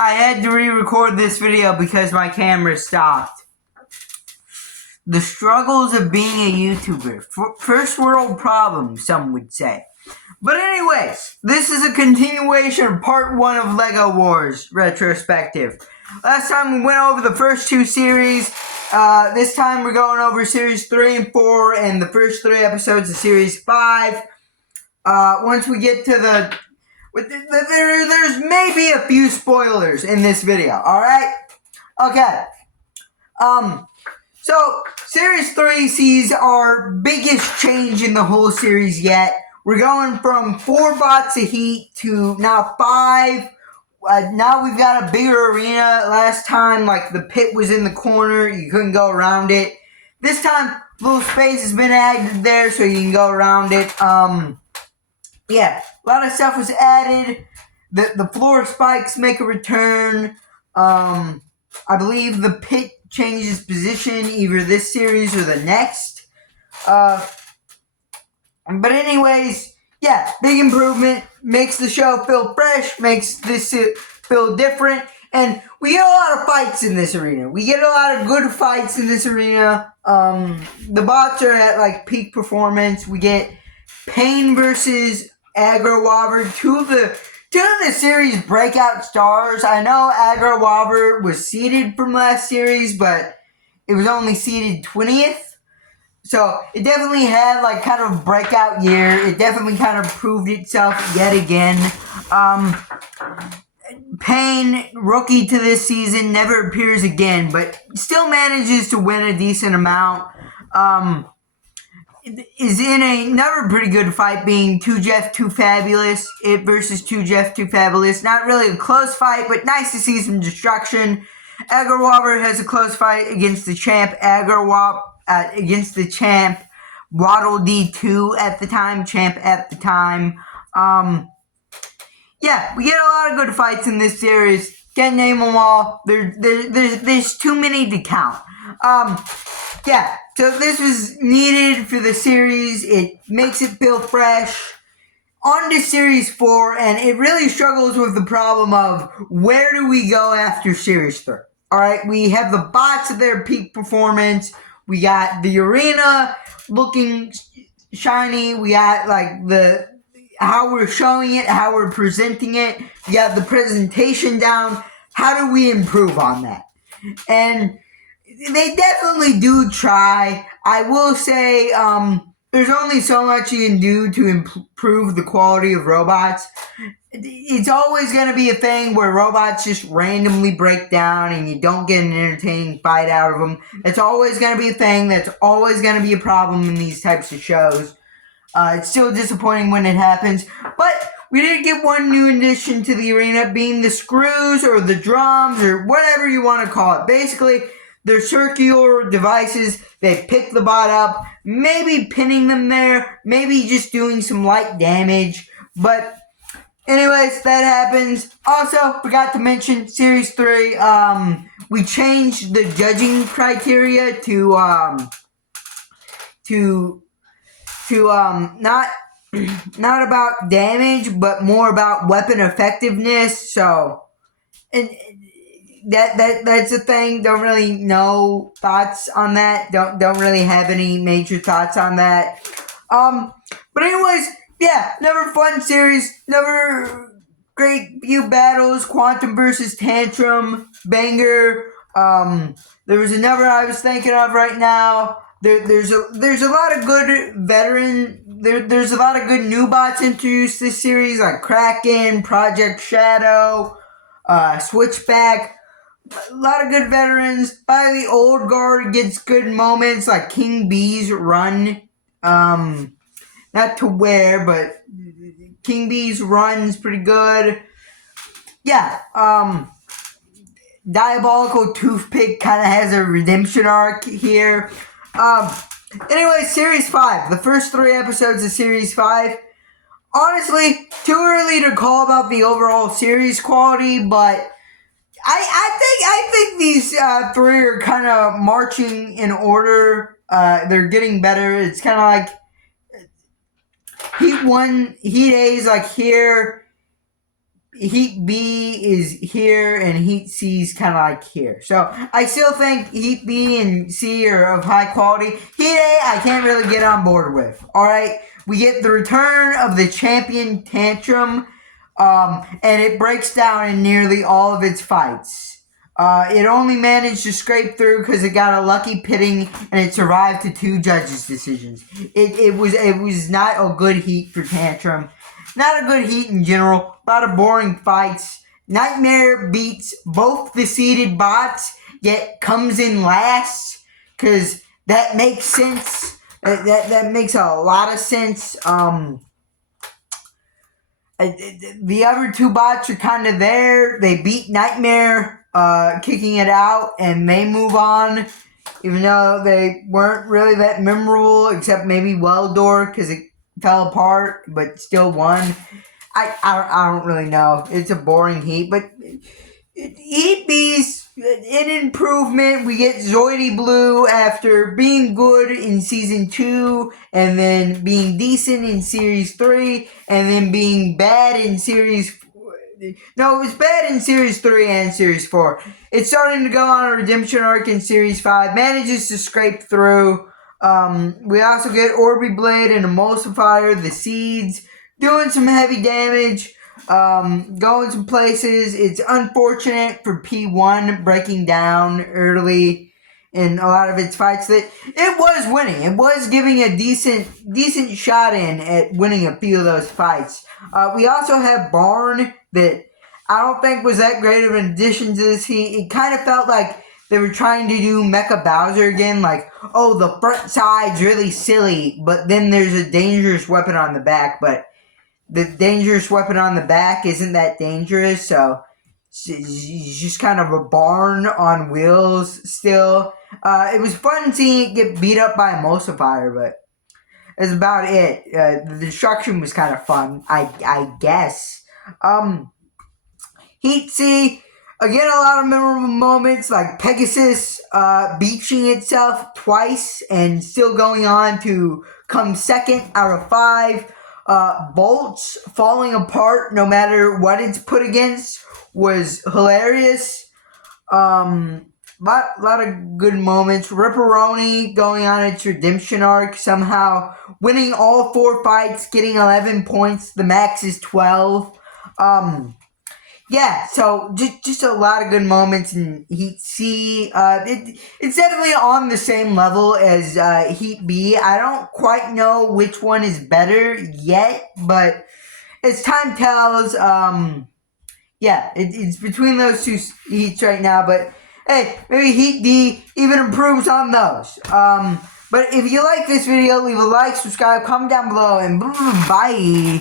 I had to re-record this video because my camera stopped. The struggles of being a YouTuber. First world problem, some would say. But anyways, this is a continuation of part 1 of LEGO Wars retrospective. Last time we went over the first 2 series. This time we're going over series 3 and 4 and the first 3 episodes of series 5. Once we get to there's maybe a few spoilers in this video, alright? Okay. So, series 3 sees our biggest change in the whole series yet. We're going from 4 bots of heat to now 5. Now we've got a bigger arena. Last time, the pit was in the corner. You couldn't go around it. This time, a little space has been added there so you can go around it. Yeah, a lot of stuff was added. The floor spikes make a return. I believe the pit changes position either this series or the next. But anyways, yeah, big improvement. Makes the show feel fresh, makes this feel different. And we get a lot of fights in this arena. We get a lot of good fights in this arena. The bots are at peak performance. We get Pain versus Aggro Wobber, two of the series breakout stars. I know Aggro Wobber was seeded from last series, but it was only seeded 20th. So it definitely had kind of a breakout year. It definitely kind of proved itself yet again. Pain, rookie to this season, never appears again, but still manages to win a decent amount. Is in another pretty good fight, being 2 Jeff 2 Fabulous. It versus 2 Jeff 2 Fabulous. Not really a close fight, but nice to see some destruction. Aggro Wobber has a close fight against the champ against the champ Waddle D2 at the time. Yeah, we get a lot of good fights in this series. Can't name them all. There's too many to count. Yeah, so this was needed for the series. It makes it feel fresh. On to series 4, and it really struggles with the problem of where do we go after series 3? Alright, we have the bots at their peak performance. We got the arena looking shiny. We got how we're showing it, how we're presenting it. We got the presentation down. How do we improve on that? And they definitely do try. I will say, there's only so much you can do to improve the quality of robots. It's always going to be a thing where robots just randomly break down and you don't get an entertaining fight out of them. It's always going to be a thing. That's always going to be a problem in these types of shows. It's still disappointing when it happens. But we did get one new addition to the arena, being the screws or the drums or whatever you want to call it. Basically, they're circular devices. They pick the bot up, maybe pinning them there, maybe just doing some light damage. But anyways, that happens. Also, forgot to mention Series 3. We changed the judging criteria to not about damage, but more about weapon effectiveness. So, and that's a thing. Don't really know thoughts on that. Don't really have any major thoughts on that. But anyways, yeah, another fun series, another great few battles. Quantum versus Tantrum, banger. There was another I was thinking of right now. There's a lot of good there's a lot of good new bots introduced this series, like Kraken, Project Shadow, Switchback. A lot of good veterans. Finally, Old Guard gets good moments, like King Bee's run. Not to wear, but King Bee's run's pretty good. Yeah, Diabolical Toothpick kind of has a redemption arc here. Anyway, Series 5. The first 3 episodes of Series 5. Honestly, too early to call about the overall series quality, but I think these 3 are kind of marching in order. They're getting better. It's kind of like Heat 1, Heat A is like here. Heat B is here and Heat C is kind of like here. So I still think Heat B and C are of high quality. Heat A, I can't really get on board with. All right, we get the return of the champion Tantrum, and it breaks down in nearly all of its fights. It only managed to scrape through because it got a lucky pitting and it survived to 2 judges' decisions. It was not a good heat for Tantrum. Not a good heat in general. A lot of boring fights. Nightmare beats both the seeded bots, yet comes in last because that makes sense. That makes a lot of sense. The other 2 bots are kind of there. They beat Nightmare, kicking it out, and they move on, even though they weren't really that memorable, except maybe Weldor, because it fell apart, but still won. I don't really know. It's a boring heat, but Heat B's an improvement. We get Zoidy Blue after being good in Season 2, and then being decent in Series 3, and then being bad in Series... No, it was bad in Series 3 and Series 4. It's starting to go on a redemption arc in Series 5. Manages to scrape through. We also get Orby Blade and Emulsifier, the seeds, doing some heavy damage. Going some places. It's unfortunate for P1 breaking down early in a lot of its fights that it was winning. It was giving a decent shot in at winning a few of those fights. We also have Barn that I don't think was that great of an addition to this heat. It kind of felt like they were trying to do Mecha Bowser again, like, oh, the front side's really silly, but then there's a dangerous weapon on the back, but the dangerous weapon on the back isn't that dangerous, so it's just kind of a barn on wheels still. It was fun seeing it get beat up by Emulsifier, but that's about it. The destruction was kind of fun, I guess. Heat C, again, a lot of memorable moments, like Pegasus beaching itself twice and still going on to come second out of 5. Bolts falling apart no matter what it's put against was hilarious. Lot of good moments. Ripperoni going on its redemption arc, somehow winning all 4 fights, getting 11 points. The max is 12. Yeah, so just a lot of good moments in Heat C. It's definitely on the same level as Heat B. I don't quite know which one is better yet, but as time tells, yeah, it's between those 2 heats right now. But hey, maybe Heat D even improves on those. But if you like this video, leave a like, subscribe, comment down below, and bye.